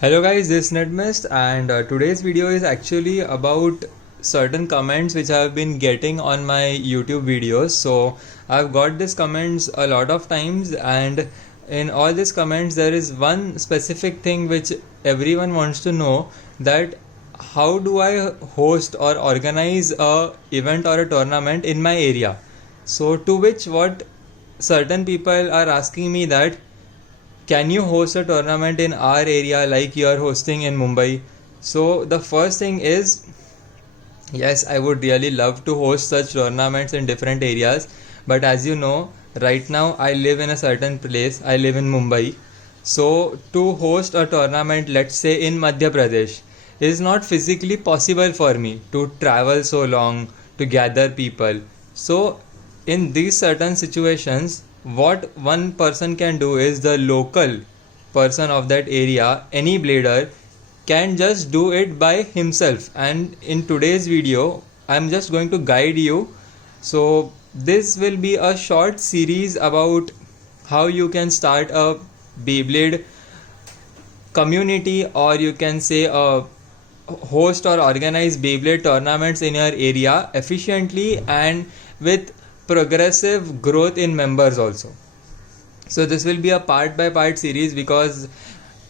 Hello guys, this is Nedmist and today's video is actually about certain comments which I have been getting on my YouTube videos. So I've got these comments a lot of times, and in all these comments there is one specific thing which everyone wants to know, that how do I host or organize a event or a tournament in my area. So to which what certain people are asking me that, can you host a tournament in our area like you are hosting in Mumbai? So the first thing is, yes, I would really love to host such tournaments in different areas, but as you know, right now I live in a certain place. I live in Mumbai. So to host a tournament, let's say in Madhya Pradesh, is not physically possible for me to travel so long to gather people. So in these certain situations, what one person can do is, the local person of that area, any blader, can just do it by himself. And in today's video I'm just going to guide you. So this will be a short series about how you can start a Beyblade community, or you can say a host or organize Beyblade tournaments in your area efficiently and with progressive growth in members also. So this will be a part by part series, because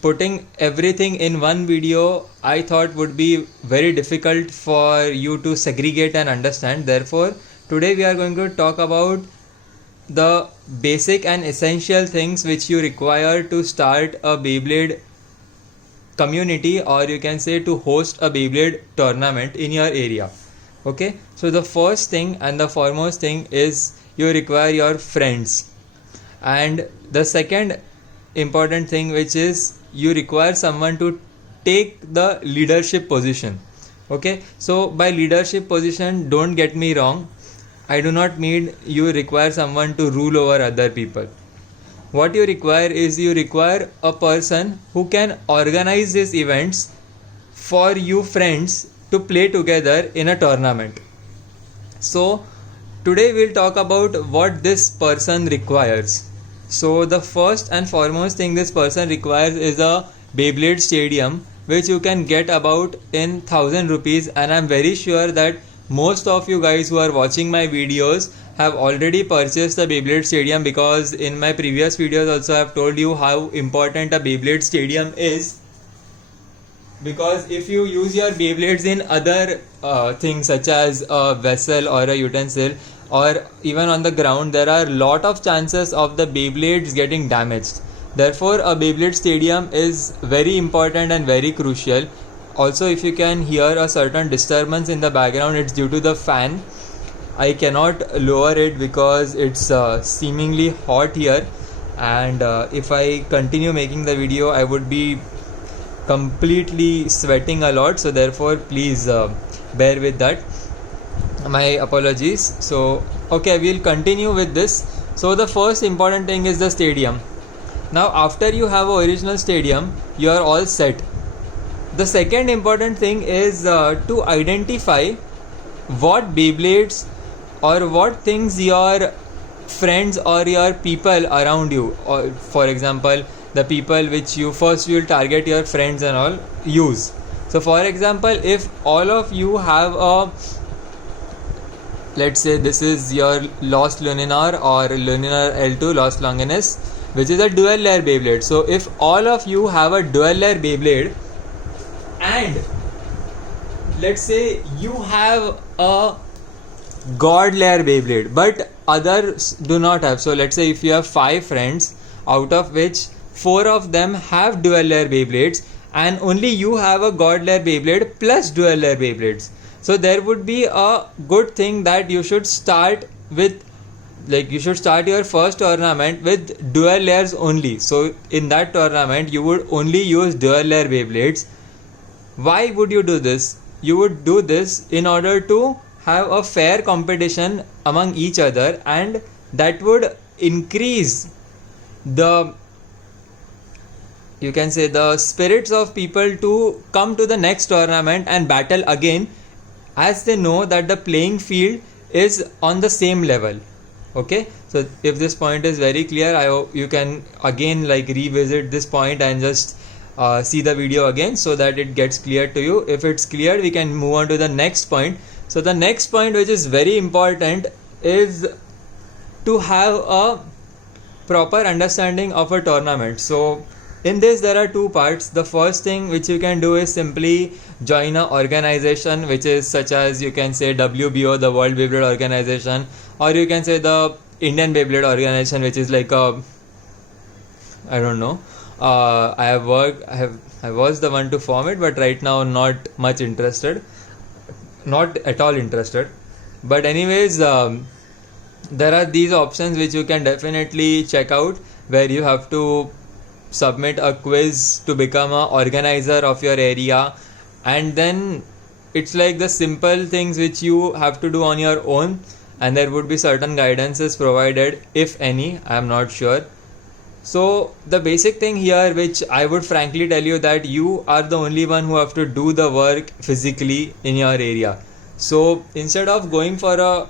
putting everything in one video I thought would be very difficult for you to segregate and understand. Therefore today we are going to talk about the basic and essential things which you require to start a Beyblade community, or you can say to host a Beyblade tournament in your area. Okay, so the first thing and the foremost thing is you require your friends, and the second important thing, which is you require someone to take the leadership position. Okay, so by leadership position, don't get me wrong, I do not mean you require someone to rule over other people. What you require is, you require a person who can organize these events for you friends to play together in a tournament. So today we'll talk about what this person requires. So the first and foremost thing this person requires is a Beyblade stadium, which you can get about in 1000 rupees, and I'm very sure that most of you guys who are watching my videos have already purchased the Beyblade stadium, because in my previous videos also I have told you how important a Beyblade stadium is. Because if you use your Beyblades in other things such as a vessel or a utensil, or even on the ground, there are lot of chances of the Beyblades getting damaged. Therefore a Beyblade stadium is very important and very crucial. Also, if you can hear a certain disturbance in the background, it's due to the fan. I cannot lower it because it's seemingly hot here, and if I continue making the video I would be completely sweating a lot, so therefore please bear with that. My apologies. So okay, we'll continue with this. So the first important thing is the stadium. Now after you have an original stadium, you are all set. The second important thing is to identify what Beyblades or what things your friends or your people around you, or for example the people which you first will target, your friends and all, use. So for example, if all of you have a, let's say this is your Lost Luminar or Luminar L2 Lost Longinus, which is a dual layer Beyblade. So if all of you have a dual layer Beyblade, and let's say you have a God layer Beyblade but others do not have, so let's say if you have 5 friends, out of which 4 of them have dual layer Beyblades and only you have a God layer Beyblade plus dual layer Beyblades, so there would be a good thing that you should start with, like you should start your first tournament with dual layers only. So in that tournament you would only use dual layer Beyblades. Why would you do this? You would do this in order to have a fair competition among each other, and that would increase the, you can say, the spirits of people to come to the next tournament and battle again, as they know that the playing field is on the same level. Okay, so if this point is very clear, I hope you can again like revisit this point and just see the video again so that it gets clear to you. If it's clear, we can move on to the next point. So the next point, which is very important, is to have a proper understanding of a tournament. So in this there are two parts. The first thing which you can do is simply join an organization which is such as, you can say, WBO, the World Beyblade Organization, or you can say the Indian Beyblade Organization, which is like a, I don't know, I was the one to form it, but right now not much interested, not at all interested. But anyways, there are these options which you can definitely check out, where you have to submit a quiz to become a organizer of your area, and then it's like the simple things which you have to do on your own, and there would be certain guidances provided, if any, I am not sure. So the basic thing here, which I would frankly tell you, that you are the only one who have to do the work physically in your area. So instead of going for a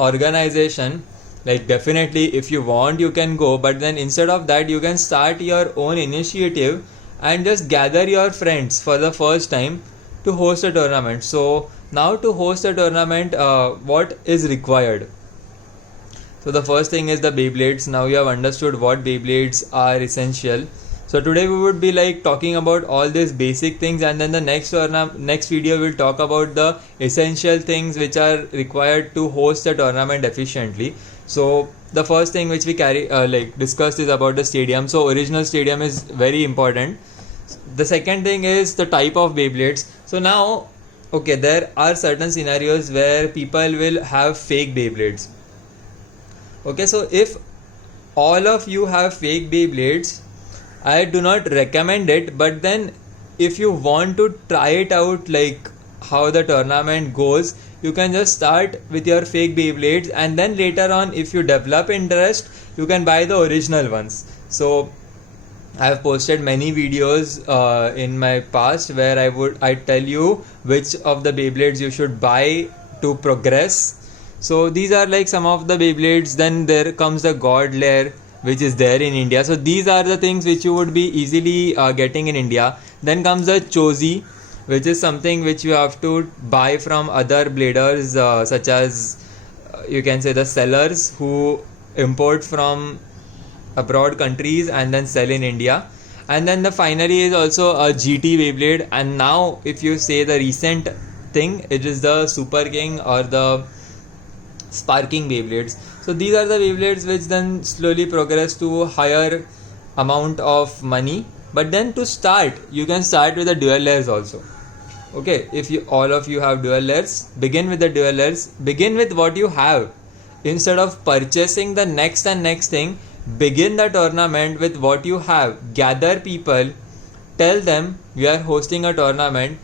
organization, like definitely if you want you can go, but then instead of that you can start your own initiative and just gather your friends for the first time to host a tournament. So now to host a tournament, what is required? So the first thing is the Beyblades. Now you have understood what Beyblades are essential. So today we would be like talking about all these basic things, and then the next video will talk about the essential things which are required to host a tournament efficiently. So the first thing which we discussed is about the stadium. So original stadium is very important. The second thing is the type of Beyblades. So now, okay, there are certain scenarios where people will have fake Beyblades. Okay, so if all of you have fake Beyblades, I do not recommend it, but then if you want to try it out, like how the tournament goes, you can just start with your fake Beyblades, and then later on, if you develop interest, you can buy the original ones. So I have posted many videos in my past where I tell you which of the Beyblades you should buy to progress. So these are like some of the Beyblades. Then there comes the God Lair, which is there in India. So these are the things which you would be easily getting in India. Then comes the Chosi, which is something which you have to buy from other bladers, such as you can say the sellers who import from abroad countries and then sell in India. And then the finally is also a GT Beyblade. And now if you say the recent thing, it is the Super King or the Sparking Beyblades. So these are the Beyblades which then slowly progress to higher amount of money. But then to start, you can start with the dual layers also. Okay, if all of you have dual layers, begin with the dual layers. Begin with what you have. Instead of purchasing the next and next thing, begin the tournament with what you have. Gather people, tell them we are hosting a tournament,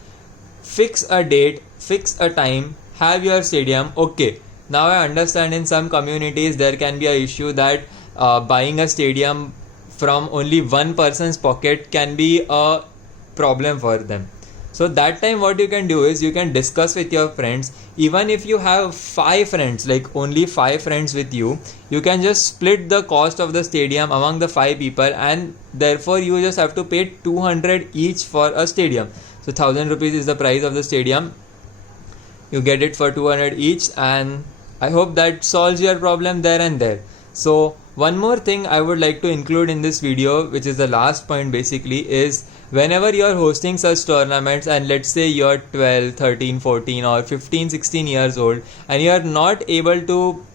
fix a date, fix a time, have your stadium. Okay, now I understand in some communities there can be an issue that buying a stadium from only one person's pocket can be a problem for them. So that time what you can do is you can discuss with your friends. Even if you have 5 friends, like only 5 friends with you, you can just split the cost of the stadium among the 5 people, and therefore you just have to pay 200 each for a stadium. So 1000 rupees is the price of the stadium. You get it for 200 each, and I hope that solves your problem there and there. So one more thing I would like to include in this video, which is the last point basically, is whenever you are hosting such tournaments, and let's say you're 12, 13, 14 or 15, 16 years old, and you are not able to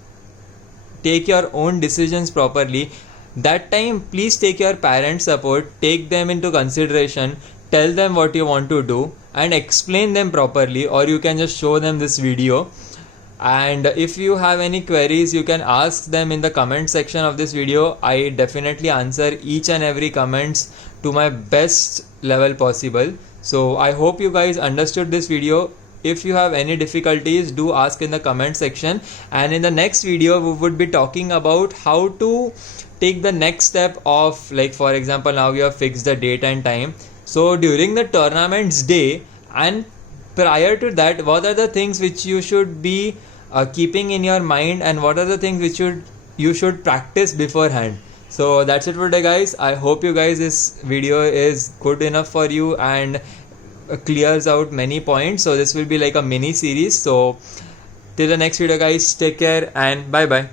take your own decisions properly, that time please take your parents' support, take them into consideration, tell them what you want to do and explain them properly, or you can just show them this video. And if you have any queries, you can ask them in the comment section of this video. I definitely answer each and every comments to my best level possible. So I hope you guys understood this video. If you have any difficulties, do ask in the comment section, and in the next video we would be talking about how to take the next step of, like for example, now you have fixed the date and time. So during the tournament's day and prior to that, what are the things which you should be keeping in your mind, and what are the things which you should practice beforehand. So that's it for today, guys. I hope you guys this video is good enough for you and clears out many points. So this will be like a mini series. So till the next video, guys, take care and bye bye.